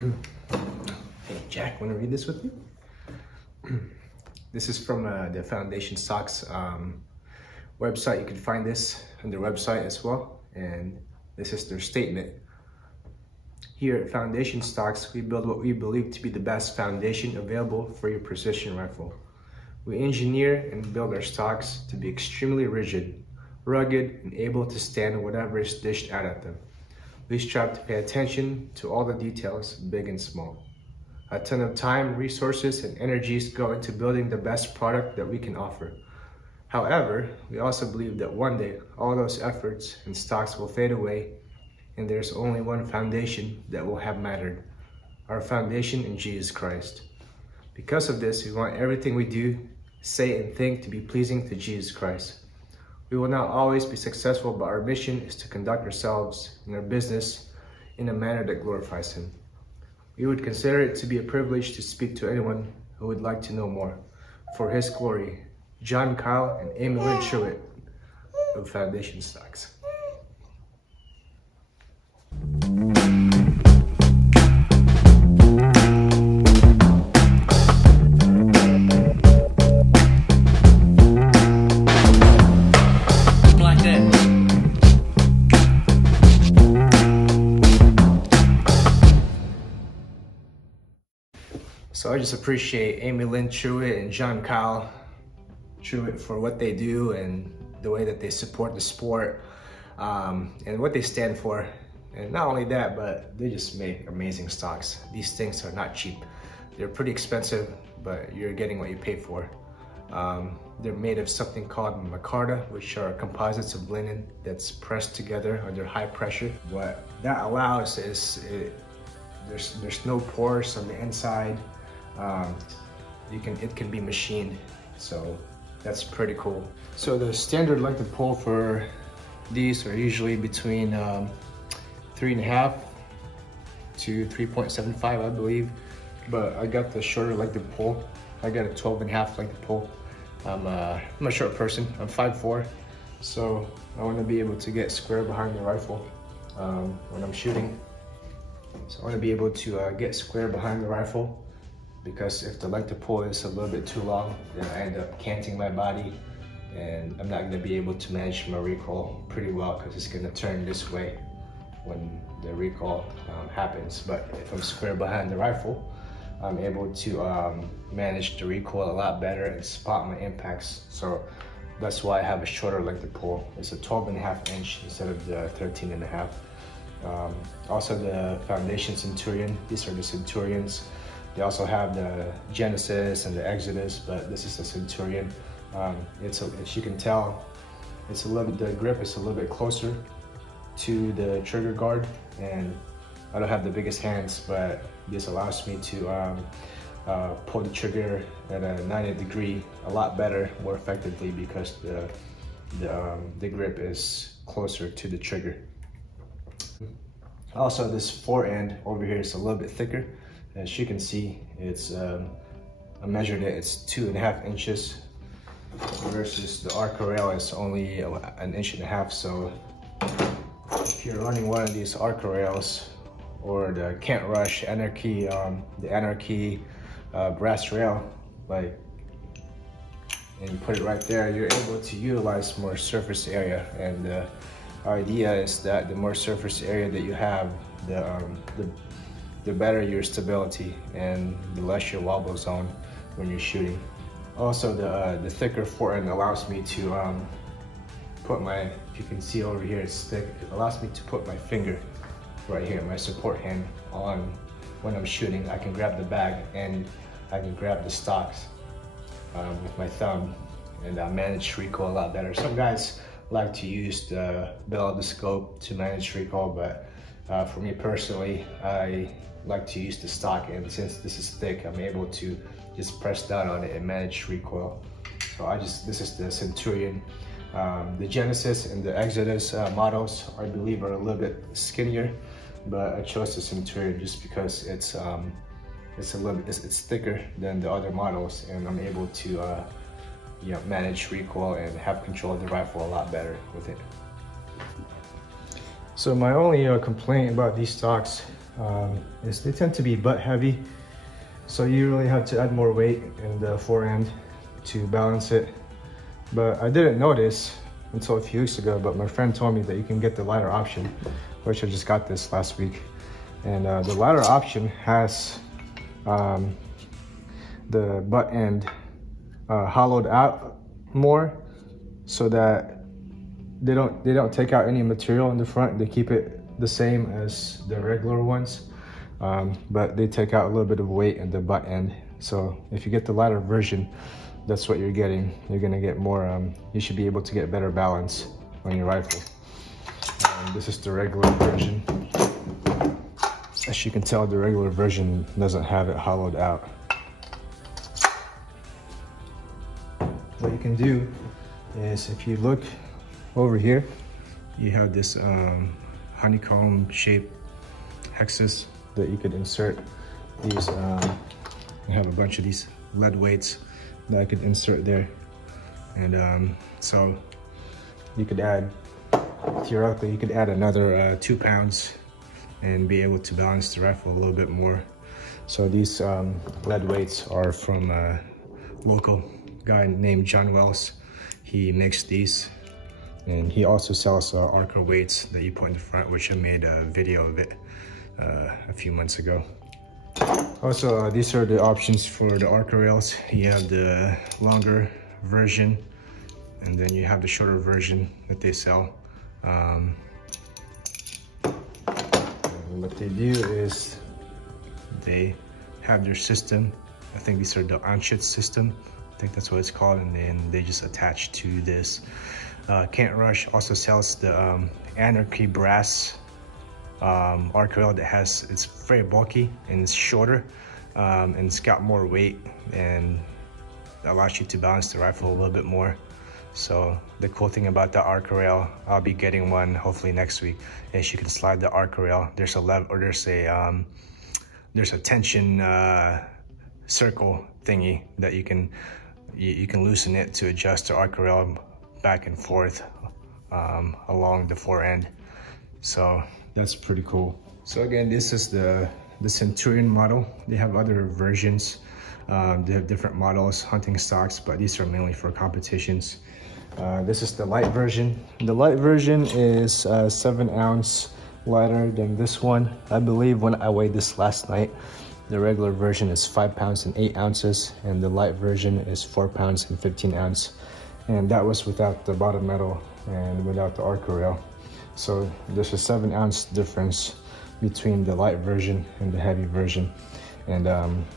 Hey, Jack, want to read this with me? This is from the Foundation Stocks website. You can find this on their website as well. And this is their statement. Here at Foundation Stocks, we build what we believe to be the best foundation available for your precision rifle. We engineer and build our stocks to be extremely rigid, rugged, and able to stand whatever is dished out at them. We strive to pay attention to all the details, big and small. A ton of time, resources, and energies go into building the best product that we can offer. However, we also believe that one day all those efforts and stocks will fade away, and there's only one foundation that will have mattered: our foundation in Jesus Christ. Because of this, we want everything we do, say, and think to be pleasing to Jesus Christ. We will not always be successful, but our mission is to conduct ourselves in our business in a manner that glorifies Him. We would consider it to be a privilege to speak to anyone who would like to know more. For His glory, John Kyle and Amy Lynn Truitt of Foundation Stocks. So I just appreciate Amy Lynn Truitt and John Kyle Truitt for what they do and the way that they support the sport and what they stand for. And not only that, but they just make amazing stocks. These things are not cheap. They're pretty expensive, but you're getting what you pay for. They're made of something called micarta, which are composites of linen that's pressed together under high pressure. What that allows is there's no pores on the inside. It can be machined, so that's pretty cool. So the standard length of pull for these are usually between 3.5 to 3.75, I believe, but I got the shorter length of pull. I got a 12.5 length of pull. I'm a short person. I'm 5'4", so I want to be able to get square behind the rifle when I'm shooting. So I want to be able to get square behind the rifle, because if the length of pull is a little bit too long, then I end up canting my body and I'm not going to be able to manage my recoil pretty well, because it's going to turn this way when the recoil happens. But if I'm square behind the rifle, I'm able to manage the recoil a lot better and spot my impacts. So that's why I have a shorter length of pull. It's a 12.5 inch instead of the 13.5. Also the Foundation Centurion, these are the Centurions. They also have the Genesis and the Exodus, but this is the Centurion. As you can tell, the grip is a little bit closer to the trigger guard, and I don't have the biggest hands, but this allows me to pull the trigger at a 90 degree a lot better, more effectively, because the grip is closer to the trigger. Also, this forend over here is a little bit thicker. As you can see, it's I measured it, it's 2.5 inches versus the Arca rail is only 1.5 inches. So if you're running one of these Arca rails or the Kent Rush Anarchy, the Anarchy brass rail, and you put it right there, you're able to utilize more surface area. And the idea is that the more surface area that you have, the better your stability and the less your wobble zone when you're shooting. Also, the thicker forend allows me to put my, if you can see over here, it's thick. It allows me to put my finger right here, my support hand, on when I'm shooting. I can grab the bag and I can grab the stocks with my thumb and manage recoil a lot better. Some guys like to use the bell of the scope to manage recoil, but for me personally, I like to use the stock, and since this is thick, I'm able to just press down on it and manage recoil. So this is the Centurion. The Genesis and the Exodus models, I believe, are a little bit skinnier, but I chose the Centurion just because it's thicker than the other models, and I'm able to manage recoil and have control of the rifle a lot better with it. So my only complaint about these stocks They tend to be butt heavy, so you really have to add more weight in the forend to balance it. But I didn't notice until a few weeks ago, but my friend told me that you can get the lighter option, which I just got this last week. And the lighter option has the butt end hollowed out more, so that they don't take out any material in the front. They keep it the same as the regular ones, but they take out a little bit of weight in the butt end. So if you get the lighter version, that's what you're getting. You're gonna get more, you should be able to get better balance on your rifle. This is the regular version. As you can tell, the regular version doesn't have it hollowed out. What you can do is, if you look over here, you have this honeycomb shaped hexes that you could insert these. I have a bunch of these lead weights that I could insert there, and so you could add, theoretically, you could add another 2 pounds and be able to balance the rifle a little bit more. So these lead weights are from a local guy named John Wells. He makes these, and he also sells Arca weights that you put in the front, which I made a video of it a few months ago. Also, these are the options for the Arca rails. You have the longer version, and then you have the shorter version that they sell. What they do is they have their system. I think these are the Untitled system. I think that's what it's called, and then they just attach to this. Can't Rush also sells the Anarchy brass Arca rail that has, it's very bulky and it's shorter, and it's got more weight and allows you to balance the rifle a little bit more. So the cool thing about the Arca rail, I'll be getting one hopefully next week, is you can slide the Arca rail. There's a lever, or there's a tension circle thingy that you can loosen it to adjust the Arca rail back and forth along the forend. So that's pretty cool. So again, this is the Centurion model. They have other versions. They have different models, hunting stocks, but these are mainly for competitions. This is the light version. The light version is 7 ounce lighter than this one. I believe when I weighed this last night, the regular version is 5 pounds and 8 ounces, and the light version is 4 pounds and 15 ounce. And that was without the bottom metal and without the Arca rail. So there's a 7 ounce difference between the light version and the heavy version. And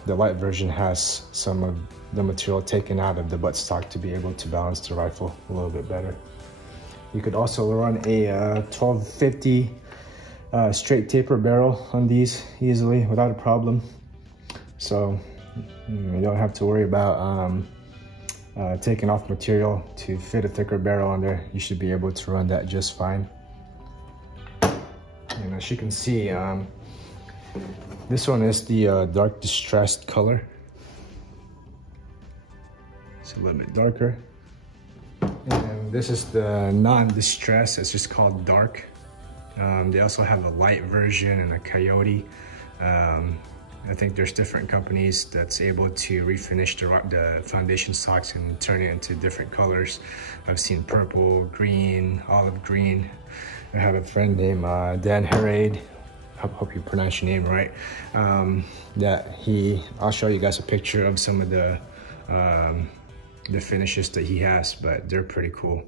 the light version has some of the material taken out of the buttstock to be able to balance the rifle a little bit better. You could also run a 1250 straight taper barrel on these easily without a problem. So you don't have to worry about taking off material to fit a thicker barrel on there. You should be able to run that just fine. And as you can see, this one is the dark distressed color. It's a little bit darker. And this is the non-distressed, it's just called dark. They also have a light version and a coyote. I think there's different companies that's able to refinish the foundation stocks and turn it into different colors. I've seen purple, green, olive green. I have a friend named Dan Harade. I hope you pronounce your name right. I'll show you guys a picture of some of the finishes that he has, but they're pretty cool.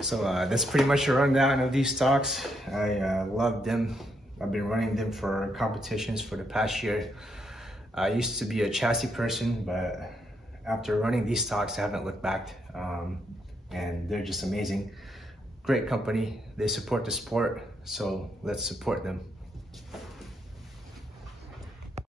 So that's pretty much a rundown of these stocks. I love them. I've been running them for competitions for the past year. I used to be a chassis person, but after running these stocks, I haven't looked back. And they're just amazing. Great company. They support the sport, so let's support them.